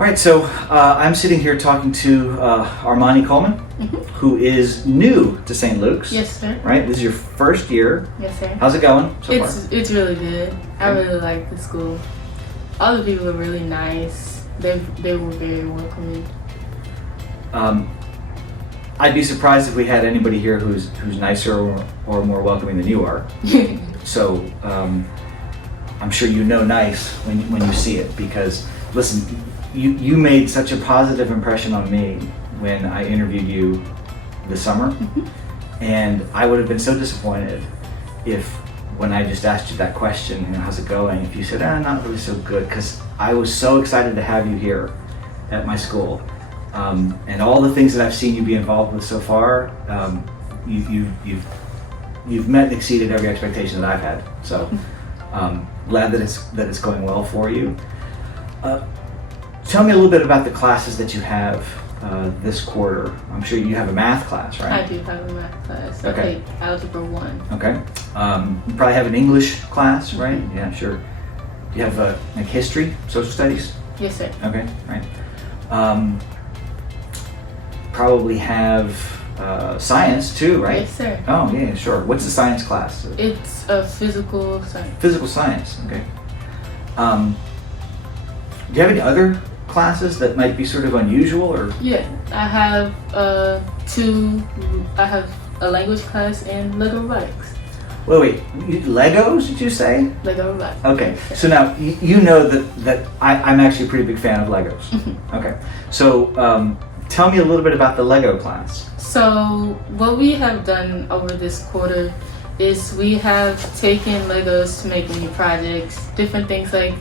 All right, so I'm sitting here talking to Armahni Coleman, who is new to St. Luke's. Yes, sir. Right? This is your first year. Yes, sir. How's it going so far? It's really good. I really like the school. All the people are really nice. They were very welcoming. I'd be surprised if we had anybody here who's nicer or more welcoming than you are. So I'm sure you know nice when you see it, because listen, you made such a positive impression on me when I interviewed you this summer, and I would have been so disappointed if when I just asked you that question, how's it going, if you said, not really so good, because I was so excited to have you here at my school. And all the things that I've seen you be involved with so far, you've met and exceeded every expectation that I've had. So glad that it's going well for you. Tell me a little bit about the classes that you have this quarter. I'm sure you have a math class, right? I do have a math class. I take Algebra 1. Okay. You probably have an English class, right? Yeah, sure. Do you have like history, social studies? Yes, sir. Okay, right. Probably have science too, right? Yes, sir. Oh, yeah, sure. What's the science class? It's a physical science. Physical science, okay. Do you have any other classes that might be sort of unusual, or? Yeah, I have I have a language class and Lego Robotics. Wait, Legos, did you say? Lego Robotics. Okay, so now you know that I'm actually a pretty big fan of Legos. Okay, so tell me a little bit about the Lego class. So what we have done over this quarter is we have taken Legos to make mini projects, different things like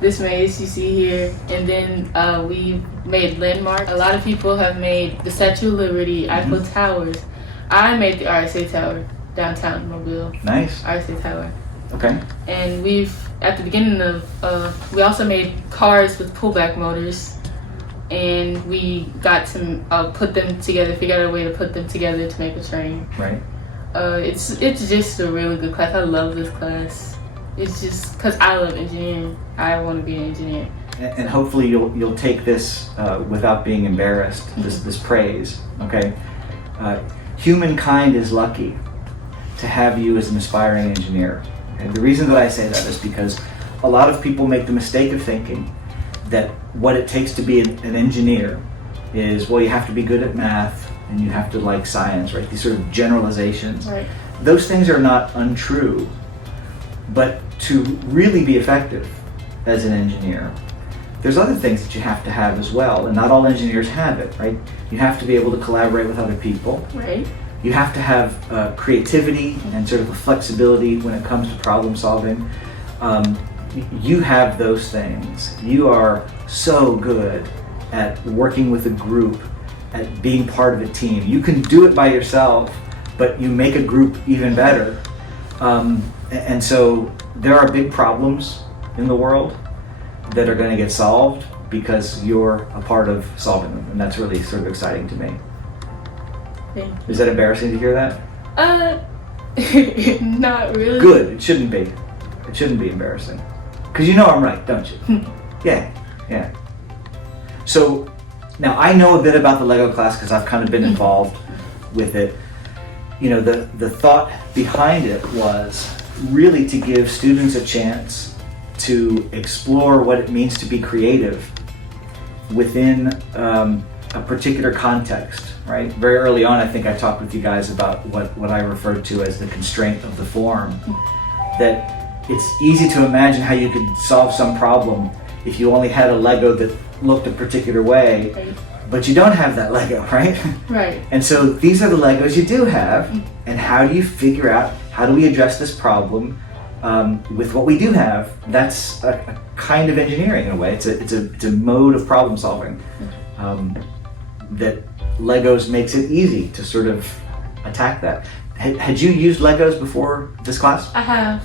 this maze you see here, and then we made landmarks. A lot of people have made the Statue of Liberty, Eiffel Towers. I made the RSA Tower downtown Mobile. Nice. RSA Tower. Okay. And at the beginning of, we also made cars with pullback motors, and we got to put them together, figure out a way to put them together to make a train. Right. It's just a really good class. I love this class. It's just because I love engineering. I want to be an engineer. And hopefully you'll take this without being embarrassed. This praise. Okay. Humankind is lucky to have you as an aspiring engineer. And the reason that I say that is because a lot of people make the mistake of thinking that what it takes to be an engineer is, well, you have to be good at math and you have to like science, right? These sort of generalizations. Right. Those things are not untrue. But to really be effective as an engineer, there's other things that you have to have as well, and not all engineers have it, right? You have to be able to collaborate with other people. Right. You have to have creativity and sort of a flexibility when it comes to problem solving. You have those things. You are so good at working with a group, at being part of a team. You can do it by yourself, but you make a group even better. And so there are big problems in the world that are going to get solved because you're a part of solving them, and that's really sort of exciting to me. Thank you. Is that embarrassing to hear that? Not really. Good. It shouldn't be. It shouldn't be embarrassing. Because you know I'm right, don't you? Yeah. So now I know a bit about the Lego class because I've kind of been involved with it. You know, the thought behind it was really to give students a chance to explore what it means to be creative within a particular context, right? Very early on, I think I talked with you guys about what I referred to as the constraint of the form. That it's easy to imagine how you could solve some problem if you only had a Lego that looked a particular way, Right. but you don't have that Lego, right? Right. And so these are the Legos you do have, and how do you figure out, how do we address this problem with what we do have? That's a kind of engineering in a way. It's a mode of problem solving that Legos makes it easy to sort of attack that. Had you used Legos before this class? I have.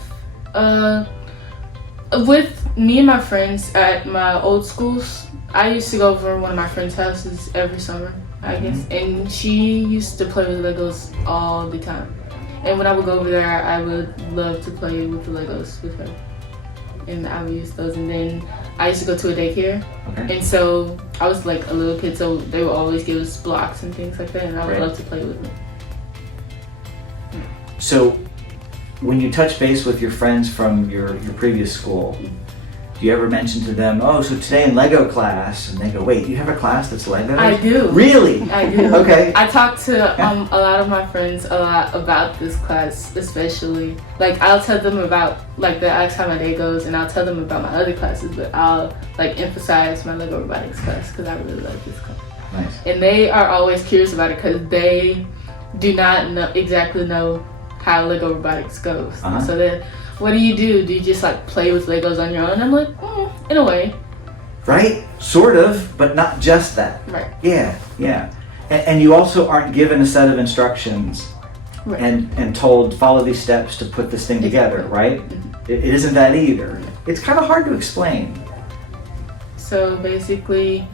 With me and my friends at my old schools, I used to go over to one of my friends' houses every summer, I guess, and she used to play with Legos all the time. And when I would go over there, I would love to play with the Legos with her. and I would use those. And then I used to go to a daycare, Okay. and so I was like a little kid, so they would always give us blocks and things like that, and I would Right. love to play with them. So, when you touch base with your friends from your previous school, do you ever mention to them, oh, so today in Lego class, and they go, wait, you have a class that's Lego? I do. Really? I do. Okay. I talk to a lot of my friends a lot about this class, especially. Like, I'll tell them about, like, they'll ask how my day goes, and I'll tell them about my other classes, but I'll, like, emphasize my Lego Robotics class because I really like this class. Nice. And they are always curious about it because they do not exactly know how Lego Robotics goes. Uh-huh. So then, what do? Do you just like play with Legos on your own? And I'm like, in a way. Right? Sort of, but not just that. Right. Yeah, yeah. And you also aren't given a set of instructions Right. and told, follow these steps to put this thing together, right? It isn't that either. It's kind of hard to explain. So basically,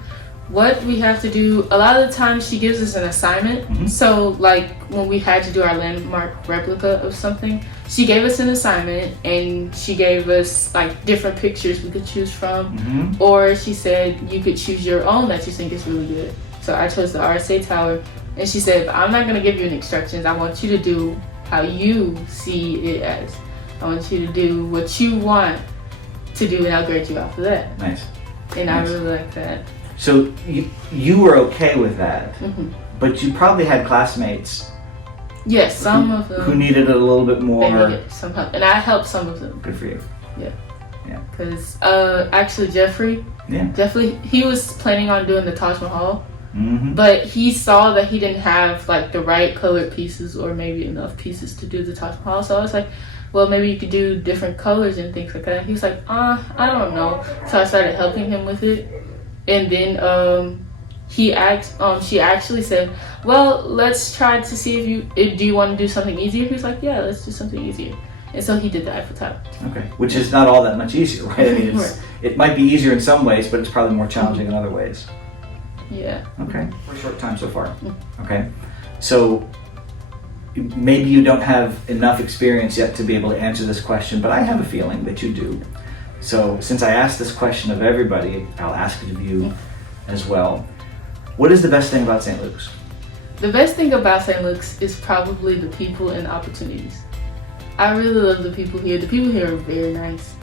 what we have to do, a lot of the times she gives us an assignment. Mhm. So like when we had to do our landmark replica of something, she gave us an assignment and she gave us like different pictures we could choose from. Mm-hmm. Or she said you could choose your own that you think is really good. So I chose the RSA tower, and she said, I'm not gonna give you any instructions. I want you to do how you see it as. I want you to do what you want to do, and I'll grade you off of that. Nice. And Nice. I really like that. So you were okay with that, hmm but you probably had classmates Yes, some of them. who needed it a little bit They more. needed some help, and I helped some of them. Good for you. Because actually Jeffrey, he was planning on doing the Taj Mahal, Mm-hmm. but he saw that he didn't have like the right colored pieces or maybe enough pieces to do the Taj Mahal. So I was like, well, maybe you could do different colors and things like that. He was like, I don't know. So I started helping him with it, and then she actually said, well, let's try to see if do you want to do something easier. He was like, yeah, let's do something easier. And so he did the Eiffel Tower. Okay. Which is not all that much easier, right? I mean, Right. it might be easier in some ways, but it's probably more challenging in other ways. Yeah. Okay. For a short time so far. Mm. Okay. So maybe you don't have enough experience yet to be able to answer this question, but I have a feeling that you do. So since I asked this question of everybody, I'll ask it of you as well. What is the best thing about St. Luke's? The best thing about St. Luke's is probably the people and opportunities. I really love the people here. The people here are very nice.